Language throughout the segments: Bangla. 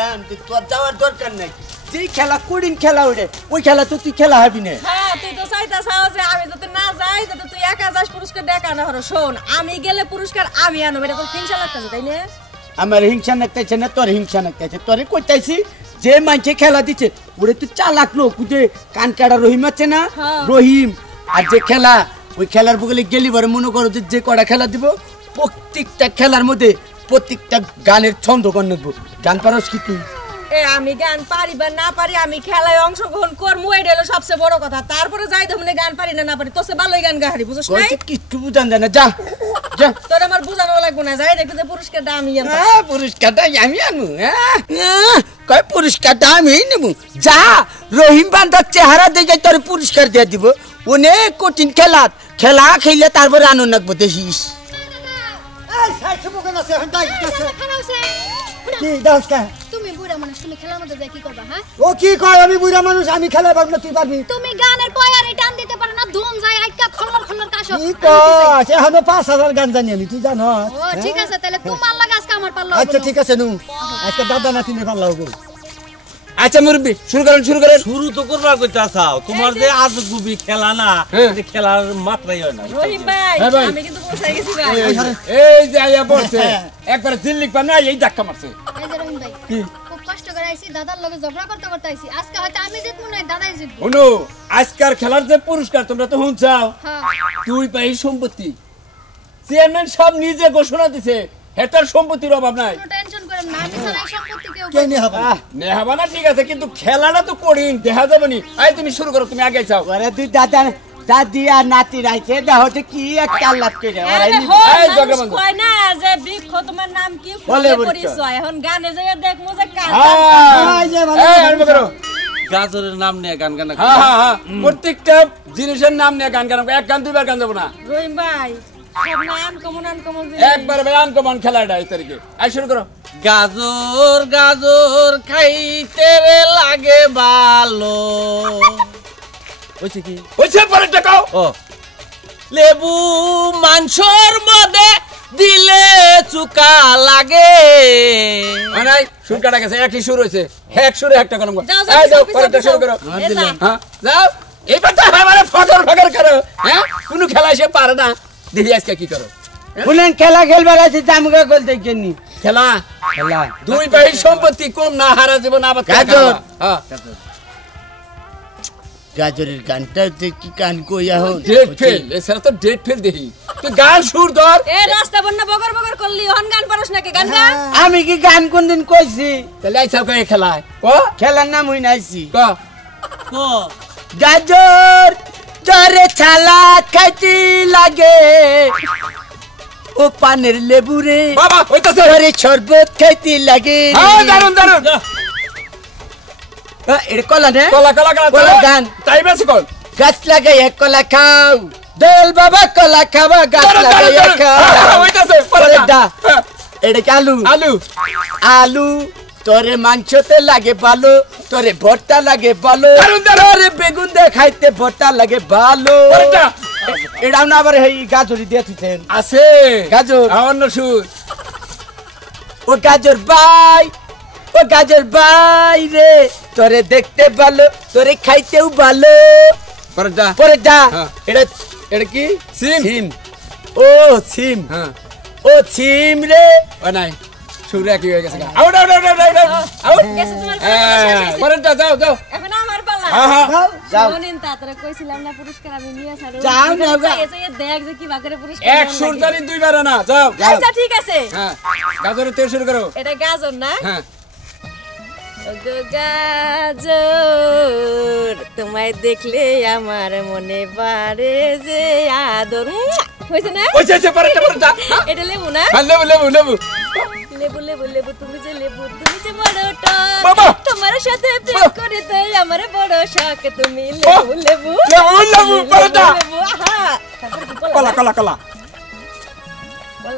কইলাম যে তোর যাওয়ার দরকার নাই যেই খেলা কোডিং খেলা ওরে ওই খেলা তো তুই খেলা হবি না হ্যাঁ তুই তো চাইতাছ যে আমি যাতে না যাই যাতে তুই একা যাস পুরস্কার দেখা না হলো শোন আমি গেলে পুরস্কার আমি আনো এটা তো হিংসা লাগতাছে তাই না আমার হিংসা লাগতেছে না তোর হিংসা লাগতেছে তোরে কইতাইছি যে মানছে খেলা দিচ্ছে ওরে তুই চালাক লোক যে কান কাটা রহিম আছে না রহিম আর যে খেলা ওই খেলার বগলে গেলি বারে মনে করো যে কটা খেলা দিব প্রত্যেকটা খেলার মধ্যে প্রত্যেকটা গানের ছন্দ গান নেবো গান পারস কি তুই আমি গান পারি বা না পারি আমি খেলায় অংশগ্রহণ করবো এটা হলো সবচেয়ে বড় কথা তারপরে যাই তো মানে গান পারি না পারি তোসে ভালোই গান গাহারি বুঝছ না কিচ্ছু বুঝান যায় না যা যা তোর আমার বুঝানো লাগবে না যাই দেখো যে পুরস্কারটা আমি আনবো পুরস্কারটা আমি আনবো কয় পুরস্কারটা আমি নেব যা রহিম বান্দার চেহারা দেখে তোর পুরস্কার দিয়ে দিব অনেক কঠিন খেলা খেলা খেলে তারপরে আনন্দ লাগবো দেখিস তুমি বুড়া মানুষ তুমি খেলার মধ্যে যাই কি করবা হ্যাঁ ও কি কয় আমি বুড়া মানুষ আমি খেলা পারবো না তুই পারবি তুমি গানের পয়ারে টান দিতে পারো না ধুম যায় আইকা খলর খলর কাশো কি কয় এখন 5000 গান জানি আমি তুই জানো ও ঠিক আছে তাহলে তোমার লাগা আজকে আমার পাল্লা আচ্ছা ঠিক আছে নু আজকে দাদা নাতি নে পাল্লা হবে আচ্ছা মুরব্বি শুরু করেন শুরু তো করবার কইতা চাও তোমার যে আজগুবি খেলা না যে খেলার মাত্রাই হয় না রহিম ভাই আমি কিন্তু পৌঁছাই গেছি ভাই এই যে আইয়া পড়ছে একবার জিল্লিক পা না এই ধাক্কা মারছে এই যে রহিম ভাই কি খুব কষ্ট করে আইছি দাদার লগে ঝগড়া করতে আইছি আজকে হয়তো আমি জিতবো না দাদাই জিতবো শুনো আজকার খেলার যে পুরস্কার তোমরা তো শুনছাও হ্যাঁ তুই পাই সম্পত্তি চেয়ারম্যান সব নিজে ঘোষণা দিছে হেতার সম্পত্তির অভাব নাই কোনো টেনশন করেন না আমি সারা সম্পত্তি কেউ কে নে হবে নেহাবা না ঠিক আছে কিন্তু খেলাটা তো করিন দেখা যাবে নি আই তুমি শুরু করো তুমি আগে যাও আরে তুই দাদি আর নাতি রাইছে দেখো যে কি একটা লাভ করে এই জগবন্ধু কয় না যে বৃক্ষ তোমার নাম কি ফুলে পরিচয় এখন গানে যাইয়া দেখমু যে কার এই আরম্ভ করো গাজরের নাম নিয়ে গান গান হ্যাঁ প্রত্যেকটা জিনিসের নাম নিয়ে গান গান এক গান দুইবার গান দেবো না রহিম ভাই সব নাম কমন একবার ভাই আনকমন খেলাটা এই তারিখে আই শুরু করো গাজর গাজর খাইতে রে লাগে ভালো হইছে কি হইছে পরেরটা কও ও লেবু মাংসর মধ্যে দিলে চুকা লাগে নাই শুরু কাটা গেছে একই শুরু হইছে এক সুরে একটা কলম যাও, এই যাও পিছাও, পরেরটা শুরু করো দিলাম। হ্যাঁ যাও এইবার তো আমারে ফকর করো হ্যাঁ কোনো খেলা সে পারে না দেখি আজকে কি করো শুনেন খেলা খেলবার আছে জামগা গোল দেখেননি খেলা দুই ভাই সম্পত্তি কম না হারা জীবন আবার গাজর হ্যাঁ গাজরের গানটা কি গান কইয়া হো ডেট ফেল এছাড়া তো ডেট ফেল দেখি তুই গান সুর ধর এ রাস্তা বন্না বগর করলি হন গান পারস নাকি গান গা আমি কি গান কোনদিন কইছি তাহলে আইছাও কই খেলায় ক খেলার নাম হই নাইছি ক গাজর জরে ছালা খাইতে লাগে ও পানের লেবু রে বাবা হইতাছে আরে শরবত খাইতে লাগে হ্যাঁ দারুন এর কলা নে কলা গান তাই বেশি কল গাছ লাগাইয়া কলা খাও দল বাবা কলা খাবা গাছ লাগাইয়া খাও হইতাছে পরেটা এটা কি আলু তোরে মাংসতে লাগে ভালো তোরে ভর্তা লাগে ভালো তোরে বেগুন দে খাইতে ভর্তা লাগে ভালো এটাও না আবার এই গাজরি দিয়ে দিতেন আছে গাজর অন্য সুর ও গাজর ভাই রে তোরে দেখতে ভালো তোরে খাইতেও ভালো পরে যা এটা কি সিম ও সিম রে ও নাই সুরে কি হয়ে গেছে আউট গেছে তোমার পরে যাও এখন আমার পালা যাও শুনেন তাতরে কইছিলাম না পুরস্কার আমি নিয়ে ছাড়ো যাও না দেখ যে কি বাকরে পুরস্কার এক সুর জানি দুইবার না যাও আচ্ছা ঠিক আছে হ্যাঁ গাজরের তেল শুরু করো এটা গাজর না হ্যাঁ গাজর তোমায় দেখলে আমার মনে বাড়ে যে আদর হইছে না হইছে পরেটা এটা লেবু না লেবু তুমি যে বড় বাবা! টক তোমার সাথে প্রেম করে তাই আমার বড় শখ তুমি লেবু পরেটা আহা তারপর কি কলা কলা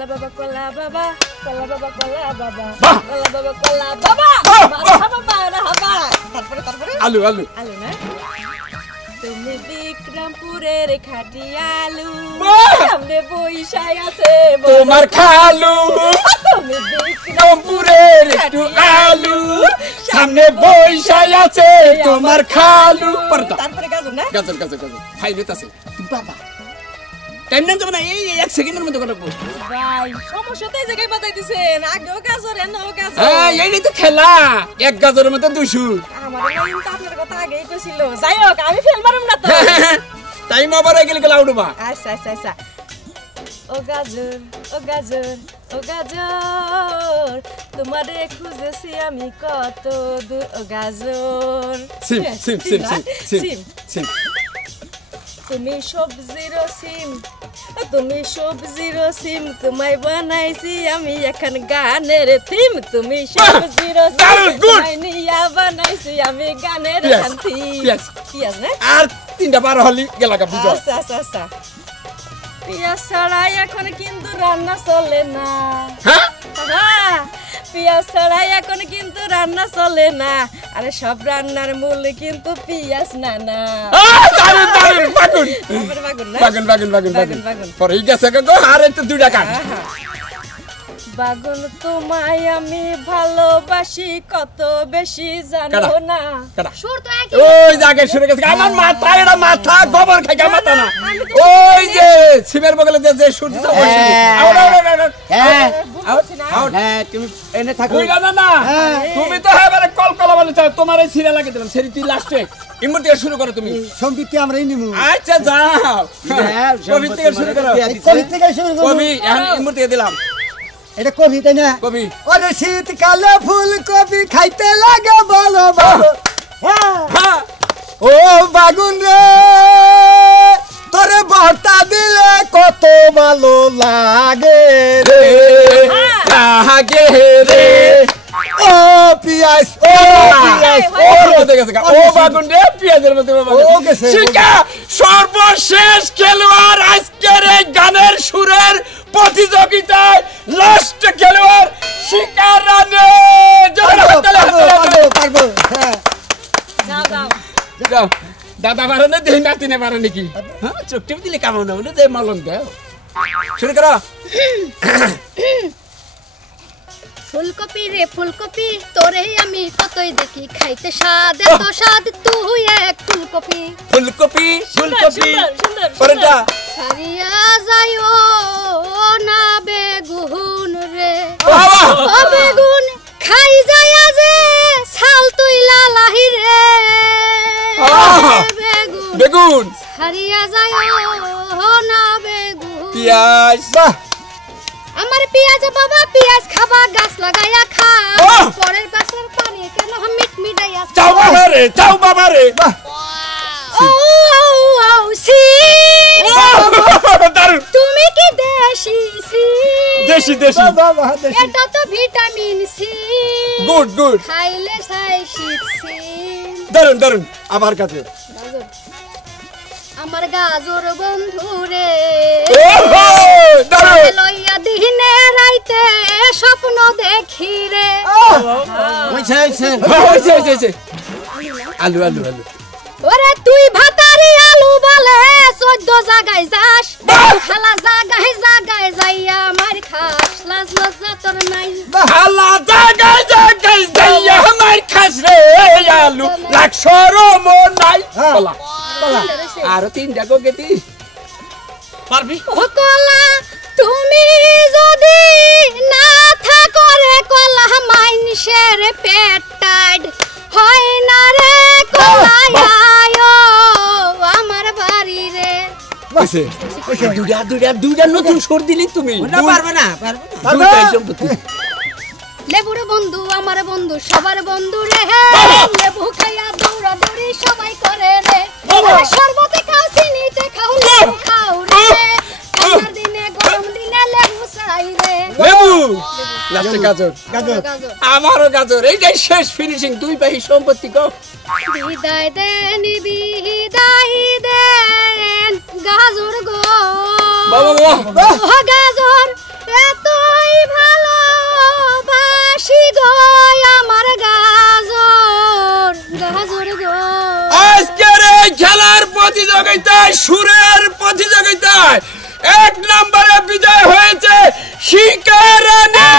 বাবা কলা বাবা মারহাবা তারপরে আলু না তুমি বিক্রমপুরের খাটিয়ালু বাহ! সামনে বৈশাই আছে তোমার খালু তুমি রংপুরের একটু আলু সামনে বৈশাই আছে তোমার খালু পরটা তারপরে গাজর না গাজর গাজর গাজর ফাইভেত আছে বাবা টাইম না যাবে না এই এক সেকেন্ডের মধ্যে কথা বল ভাই সমস্যা তো এই জায়গায় বাতাই দিছেন আগেও গাজর এনেও গাজর হ্যাঁ এইটাই তো খেলা এক গাজরের মধ্যে 200 আমার লাইন তো আপনার কথা আগেই কইছিল যাই হোক আমি ফেল মারুম না তো টাইম ওভার হয়ে গেলে গেলা উঠবা আচ্ছা আচ্ছা আচ্ছা ও গাজর ও গাজর ও গাজর তোমারে খুঁজেছি আমি কত দূর ও গাজর সিম সিম সিম সিম সিম সিম তুমি সবজির সিম তুমি সবজির সিম তোমায় বানাইছি আমি এখন গানের থিম তুমি সবজির সিম তোমায় নিয়া বানাইছি আমি গানের এখন থিম পিয়াজ না আর 3টা 12 হলি গেলা গা বুঝো আচ্ছা আচ্ছা আচ্ছা পিয়াজ ছাড়াই এখন কিন্তু রান্না চলে না হ্যাঁ পিয়াজ ছাড়াই এখন কিন্তু রান্না চলে না আরে সব রান্নার মূল কিন্তু পিয়াজ না না দারুন দারুন বাগুন বাগুন না বাগুন বাগুন বাগুন বাগুন, বাগুন। পরে গেছে গো আর একটু 2টা কাট বাগুন তোমায় আমি ভালোবাসি কত বেশি জানো না সুর তো একই ওই জায়গায় শুরু গেছে আমার মাথা এটা মাথা গোবর খাইকা মাথা না ওই যে সিমের বগলে যে সুরটা বসে আউট আউট আউট হ্যাঁ বুঝছি না হ্যাঁ তুমি এনে থাকো কই না না তুমি তো এবারে কলকলা বলে চাও তোমার এই সিরিয়াল লাগে দিলাম সেরি তুই লাস্টে ইমর থেকে শুরু করো তুমি সম্পত্তি আমরাই নিমু আচ্ছা যাও হ্যাঁ, কবি থেকে শুরু করো কবি থেকে শুরু করব কবি এখন ইমর থেকে দিলাম এটা কবি তাই না কবি ওরে শীতকালে ফুলকপি খাইতে লাগে বলো বলো হ্যাঁ হ্যাঁ ও বাগুন রে তোরে ভর্তা দিলে কত ভালো লাগে রে লাগে রে ও পিয়াস ও পিয়াস ওর মধ্যে গেছে ও বাগুন রে পেঁয়াজের মধ্যে ও গেছে। শিকা সর্বশেষ খেলোয়াড় আজকের এই গানের সুরের প্রতিযোগিতায় লাস্ট খেলোয়াড় শিকা রানে পারবো হ্যাঁ যাও যাও যাও দাদা পারে না দেই নাতিনে পারে নাকি হ্যাঁ চোখ টিপ দিলে কামো না বলে দে মালন দাও শুরু করো ফুলকপি রে ফুলকপি তোরে আমি কতই দেখি খাইতে স্বাদ এত স্বাদ তুই এক ফুলকপি ফুলকপি ফুলকপি সুন্দর, সুন্দর, পরেটা ছাড়িয়া যাইও না বেগুন রে বাবা ও বেগুন খাই যায়া যে ছাল তুই লালাহি রে বেগুন বেগুন ছাড়িয়া যাইও না বেগুন পেঁয়াজ বাহ আমার পেঁয়াজ বাবা পেঁয়াজ খাবা গাছ লাগাইয়া খা বাহ! পরের গাছের পানি কেন মিট মিটাইয়া চাও বাবা রে বাহ ও ও সি দারুন তুমি কি দেশি সি দেশি দেশি বাহ বাহ দেশি এটা তো ভিটামিন সি গুড গুড খাইলে সাই শীত দারুন দারুন আমার কাছে আমার গাজর বন্ধু রে ওহো দারুন লইয়া দিনে রাইতে স্বপ্ন দেখি রে হইছে হইছে হইছে আলু আলু আলু ওরে তুই ভাতারি আলু বলে 14 জায়গায় যাস খালা জায়গায় জায়গায় যাইয়া মার খাস লাজ লজ্জা তোর নাই আল্লাহ জাগায় জাগায় যাইয়া আমার খাস রে আলু লাখ শরম নাই বলা আর 3টা গো গেতি পারবি ও কলা তুমি যদি না থাকো রে কলা মাইনষের পেট টাইট হয় না রে কলায়ায়ো আমার বাড়ি রে কইছে দুইটা নতুন সুর দিলি তুমি না পারবে না পারবে না দুইটাই সম্পত্তি লেবুর বন্ধু আমার বন্ধু সবার বন্ধু রে লেবু খাইয়া দৌড়া দৌড়ি সবাই করে রে শরবতে খাও চিনিতে খাও লেবু খাও রে ঠান্ডার দিনে গরম দিনে লেবু চাই রে লেবু লাস্টে গাজর গাজর গাজর আমারও গাজর এইটাই শেষ ফিনিশিং দুই পাহি সম্পত্তি গো বিদায় দেন বিদায় দেন গাজর গো বাবা ও গাজর এতই ভালোবাসি গো আমার গাজর গাজর গো আজকের এই খেলার সুরের প্রতিযোগিতায় 1 নম্বরে বিজয় হয়েছে শিকারানী।